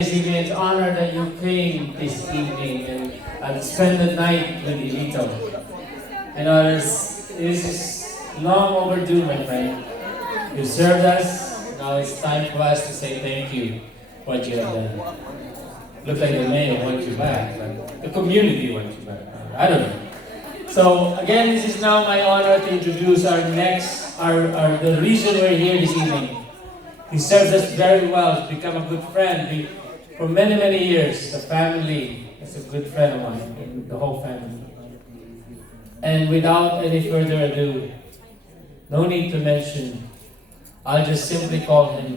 This evening, it's an honor that you came this evening and spend the night with Elito. You know, this is long overdue, my friend. You served us, now it's time for us to say thank you for what you have done. Looks like the mayor wants you back, but the community wants you back. I don't know. So again, this is now my honor to introduce the reason we're here this evening. He served us very well, he's become a good friend. For many, many years, the family is a good friend of mine, the whole family. And without any further ado, no need to mention, I'll just simply call him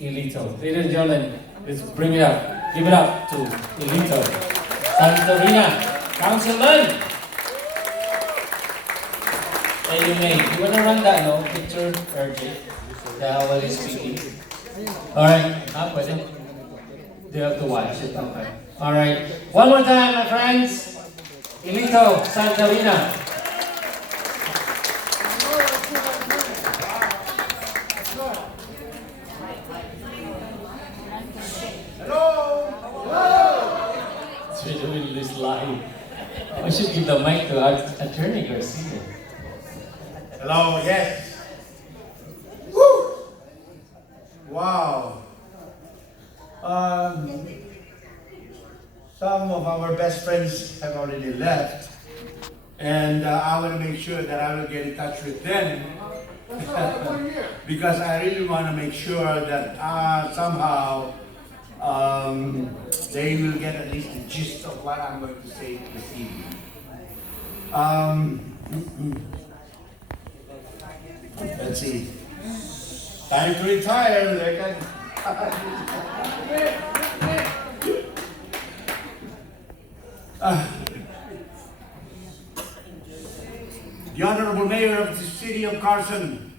Elito. Ladies and gentlemen, let's bring it up. Give it up to Elito. Santarina, Councilman! And you may. You wanna run that, no? Picture, RJ. While he's speaking. Alright, pwede. You have to watch it. Okay. Alright. One more time, my friends. Elito, Santarina. Hello! Hello! It's doing this live. I should give the mic to Attorney Garcia. Hello, yes. Woo! Wow. Some of our best friends have already left, and I will make sure that I will get in touch with them because I really want to make sure that somehow they will get at least the gist of what I'm going to say this evening. Let's see. Time to retire. The Honorable Mayor of the City of Carson,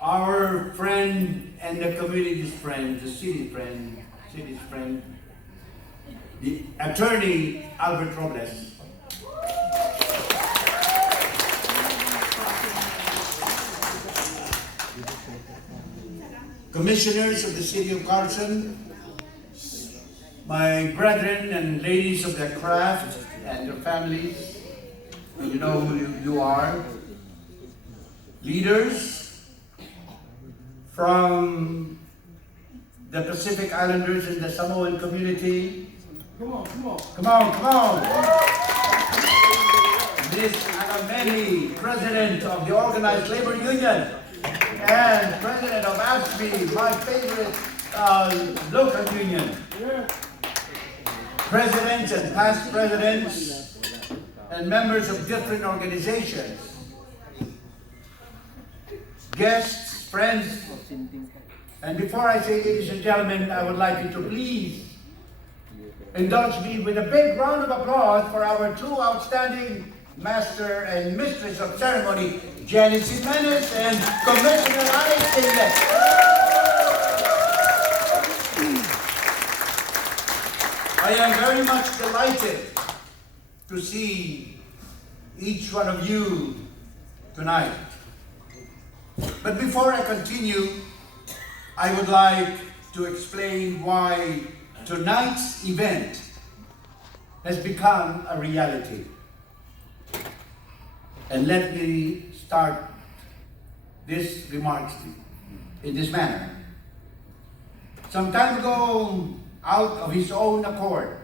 our friend and the community's friend, the city's friend, the Attorney Albert Robles. Commissioners of the City of Carson, my brethren and ladies of the craft and their families, you know who you are, leaders from the Pacific Islanders and the Samoan community. Come on. Ms. Agameni, President of the Organized Labor Union, and President of ASPI, my favorite local union. Presidents and past presidents and members of different organizations. Guests, friends, and before I say ladies and gentlemen, I would like you to please indulge me with a big round of applause for our two outstanding Master and Mistress of Ceremony, Janice Jimenez and Commissioner Alex Inlet. I am very much delighted to see each one of you tonight. But before I continue, I would like to explain why tonight's event has become a reality. And let me start this remarks in this manner. Some time ago, out of his own accord,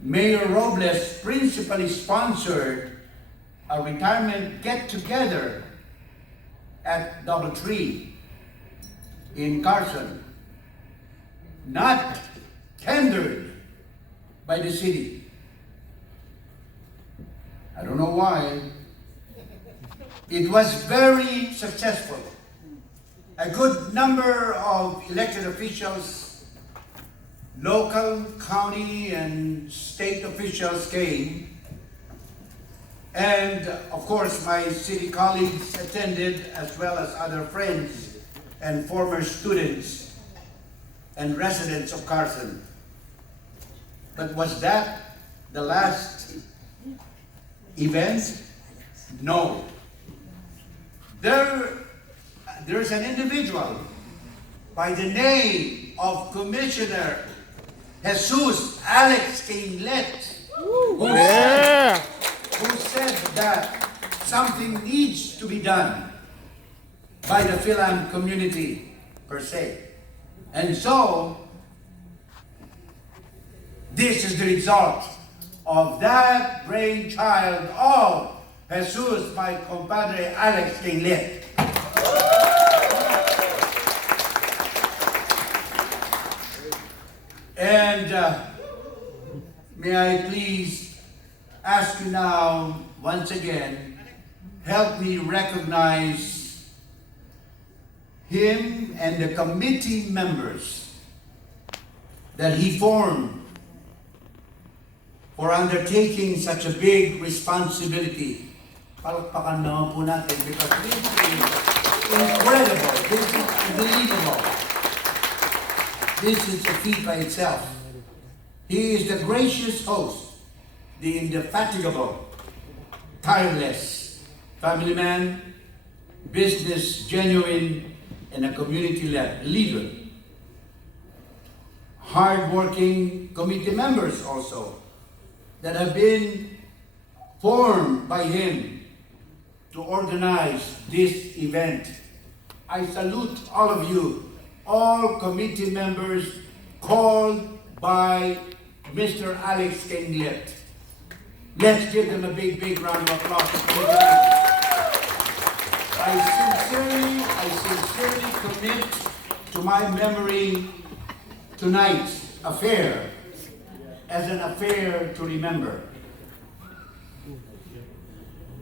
Mayor Robles principally sponsored a retirement get-together at DoubleTree in Carson, not tendered by the city. I don't know why. It was very successful. A good number of elected officials, local, county, and state officials came. And of course, my city colleagues attended, as well as other friends and former students and residents of Carson. But was that the last event? No. There's an individual by the name of Commissioner Jesus Alex Kinglet, who said that something needs to be done by the Philam community per se. And so, this is the result of that brainchild of Jesus, my compadre Alex Kinglet. And may I please ask you now, once again, help me recognize him and the committee members that he formed for undertaking such a big responsibility. Palakpakan naman po natin because this is incredible, this is unbelievable. This is a feat by itself. He is the gracious host, the indefatigable, tireless family man, business genuine, and a community leader. Hard-working committee members also that have been formed by him to organize this event. I salute all of you, all committee members called by Mr. Alex Kinglet. Let's give them a big, big round of applause. I sincerely commit to my memory tonight's affair as an affair to remember.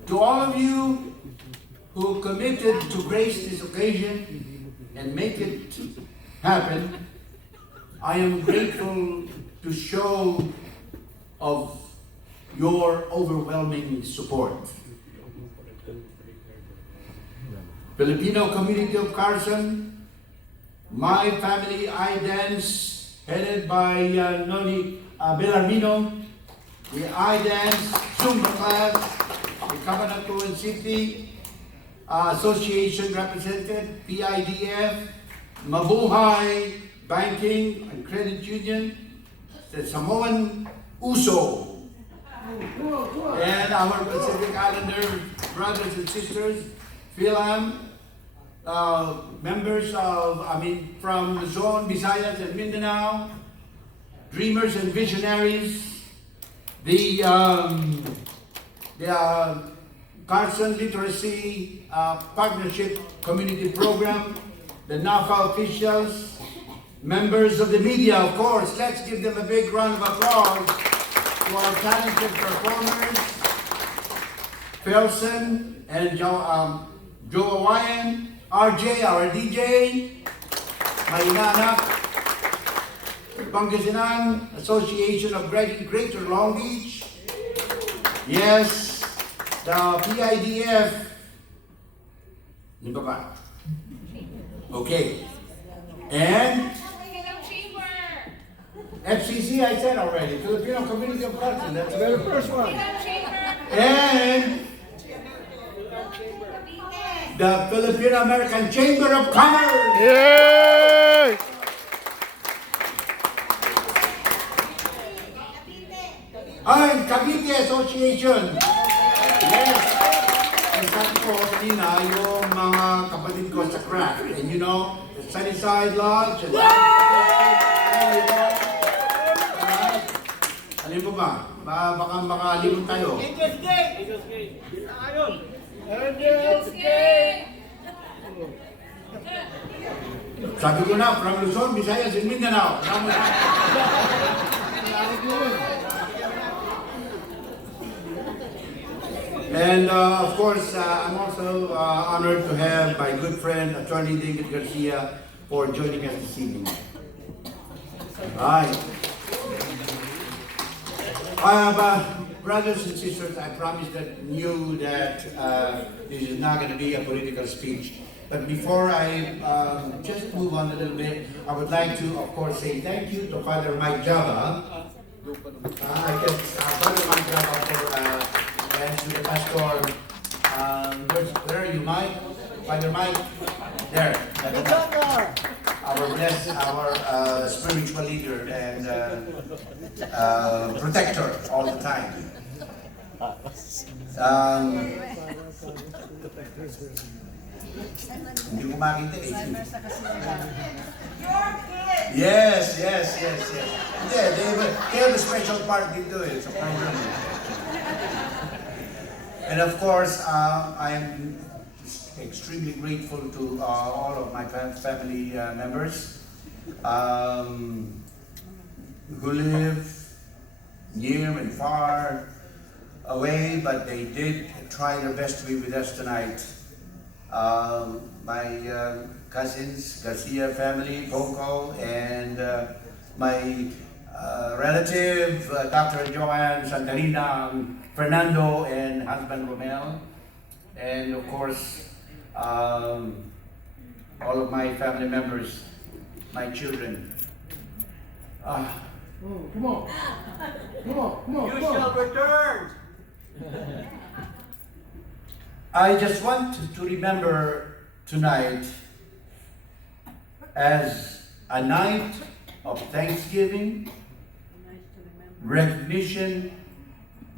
To all of you who committed to grace this occasion and make it happen, I am grateful to show of your overwhelming support. Filipino community of Carson, my family I-Dance, headed by Noni Bellarmino, the I-Dance Zumba class, the Cabanatuan City Association represented, PIDF, Mabuhay Banking and Credit Union, the Samoan USO, and our Pacific Islander brothers and sisters, Philam, members of, from Luzon, Visayas, and Mindanao, dreamers and visionaries, the Carson Literacy Partnership Community Program, the NAFA officials, members of the media, of course. Let's give them a big round of applause to our talented performers, Felsen and Joe Hawaiian, RJ, our DJ, my inaanak, Pangasinan Association of Greater Long Beach, yes, the PIDF, okay, and FCC, I said already, Filipino Community of Carson, that's the very first one, and the Filipino American Chamber of Commerce. Yay! And Cavite Association. Yes. And sabi ko kanina, yung mga kapatid ko sa craft. And you know, the Sunnyside Lodge. And alam mo ba? Baka makalimot tayo. Angels Gate! Ayun! Sabi ko na, from Luzon, Visayas, and Mindanao. And of course, I'm also honored to have my good friend, Attorney David Garcia, for joining us this evening. Hi. Brothers and sisters, I promised that this is not going to be a political speech. But before I just move on a little bit, I would like to, of course, say thank you to Father Mike Java. Father Mike Java for and to the pastor. Where are you, Mike? Father Mike? There. our spiritual leader and protector all the time. Hindi ko makita eh. Yes. Yeah, they have a special part dito eh. So, and of course, I am extremely grateful to all of my family members who live near and far away, but they did try their best to be with us tonight. My cousins, Garcia family, Coco, and my relative, Dr. Joanne Santarina, Fernando, and husband Romel, and of course, all of my family members, my children. Come on. You shall return. I just want to remember tonight as a night of thanksgiving, recognition,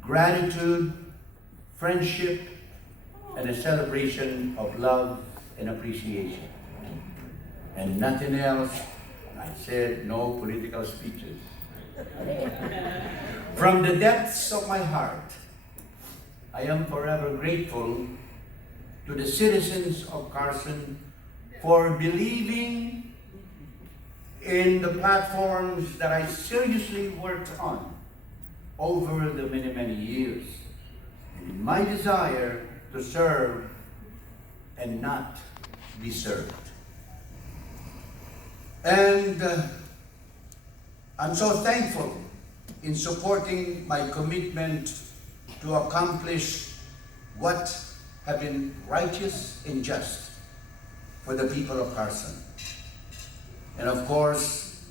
gratitude, friendship, and a celebration of love and appreciation. And nothing else. I said no political speeches. From the depths of my heart, I am forever grateful to the citizens of Carson for believing in the platforms that I seriously worked on over the many years, and in my desire to serve and not be served. And I'm so thankful in supporting my commitment to accomplish what have been righteous and just for the people of Carson. And of course,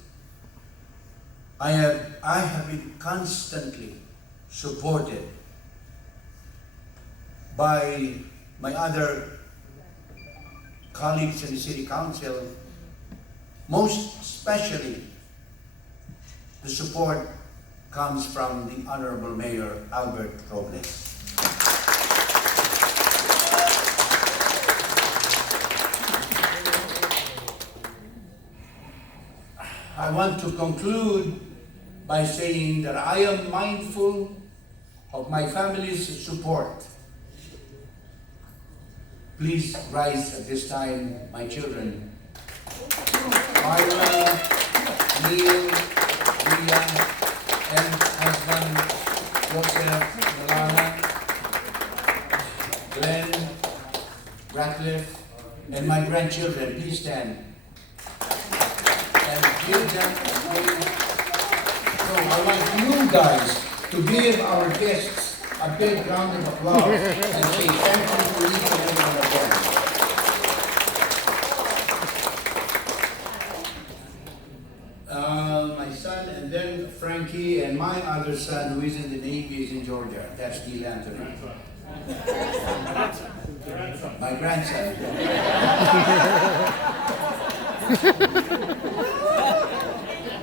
I have been constantly supported by my other colleagues in the City Council, most especially the support comes from the Honorable Mayor Albert Robles. I want to conclude by saying that I am mindful of my family's support. Please rise at this time, my children. Myra, Neil, Leah, and husband, Joseph, Milana, Glenn, Ratcliffe, and my grandchildren. Please stand. And give them a big. So I want you guys to give our guests a big round of applause and say thank you for each and every one of them. My son, and then Frankie, and my other son who is in the Navy is in Georgia. That's Neil Anthony. My grandson.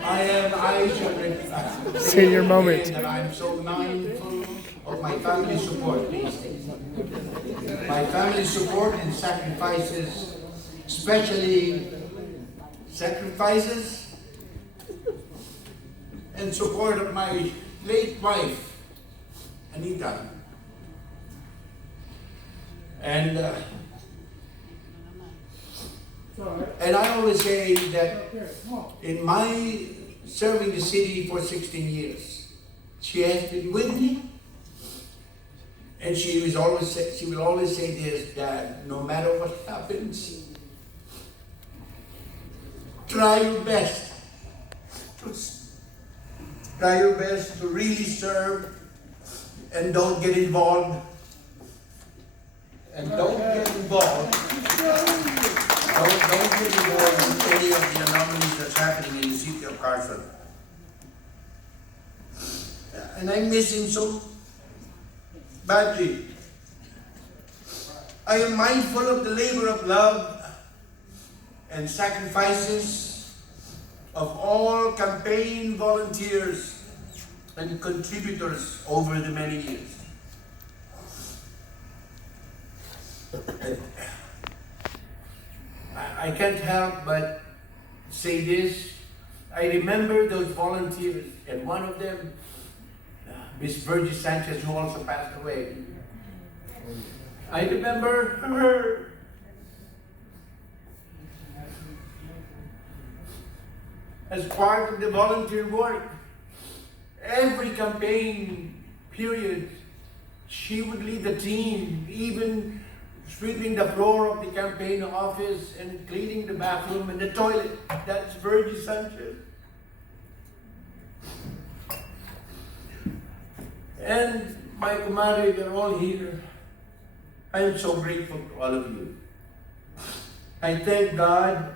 I should Say your moment. That I'm so mindful of my family support, please. My family support and sacrifices, especially sacrifices and support of my late wife, Anita. And I always say that in my serving the city for 16 years, she has been with me, and she will always say this, that no matter what happens, try your best to really serve, and don't get involved. And don't get involved. Don't get involved in any of the anomalies that's happening in the city of Carson. And I miss him so badly. I am mindful of the labor of love and sacrifices of all campaign volunteers and contributors over the many years. I can't help but say this. I remember those volunteers, and one of them, Miss Virgie Sanchez, who also passed away. I remember her. As part of the volunteer work, every campaign period, she would lead the team, even sweeping the floor of the campaign office and cleaning the bathroom and the toilet. That's Virgie Sanchez. And my kumari, they're all here. I am so grateful to all of you. I thank God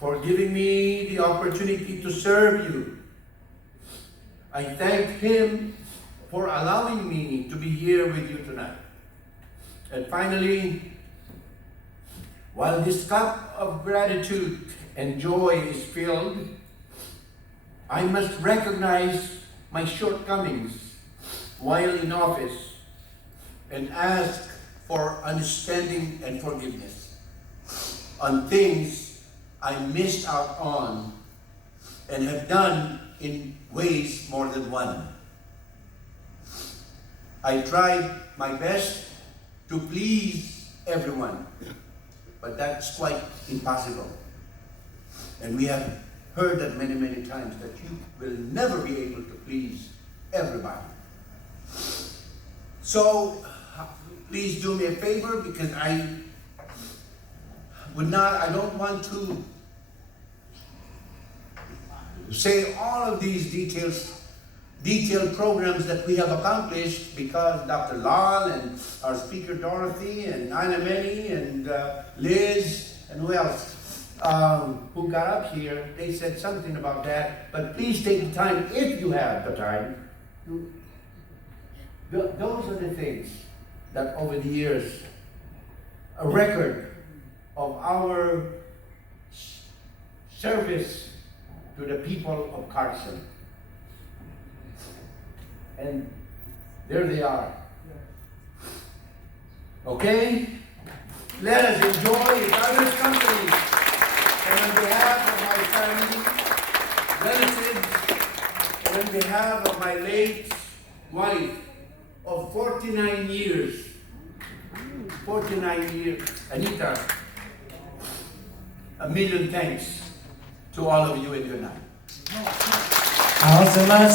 for giving me the opportunity to serve you. I thank Him for allowing me to be here with you tonight. And finally, while this cup of gratitude and joy is filled, I must recognize my shortcomings while in office and ask for understanding and forgiveness on things I missed out on and have done in ways more than one. I tried my best to please everyone, but that's quite impossible. And we have heard that many, many times that you will never be able to please everybody. So please do me a favor, because I don't want to say all of these detailed programs that we have accomplished, because Dr. Lal and our speaker Dorothy and Anna Many and Liz and who else who got up here, they said something about that. But please take the time, if you have the time, those are the things that over the years, a record of our service to the people of Carson. And there they are. Okay? Let us enjoy each other's company. And on behalf of my family, relatives, and on behalf of my late wife of 49 years, Anita, a million thanks to all of you and good night. Salamat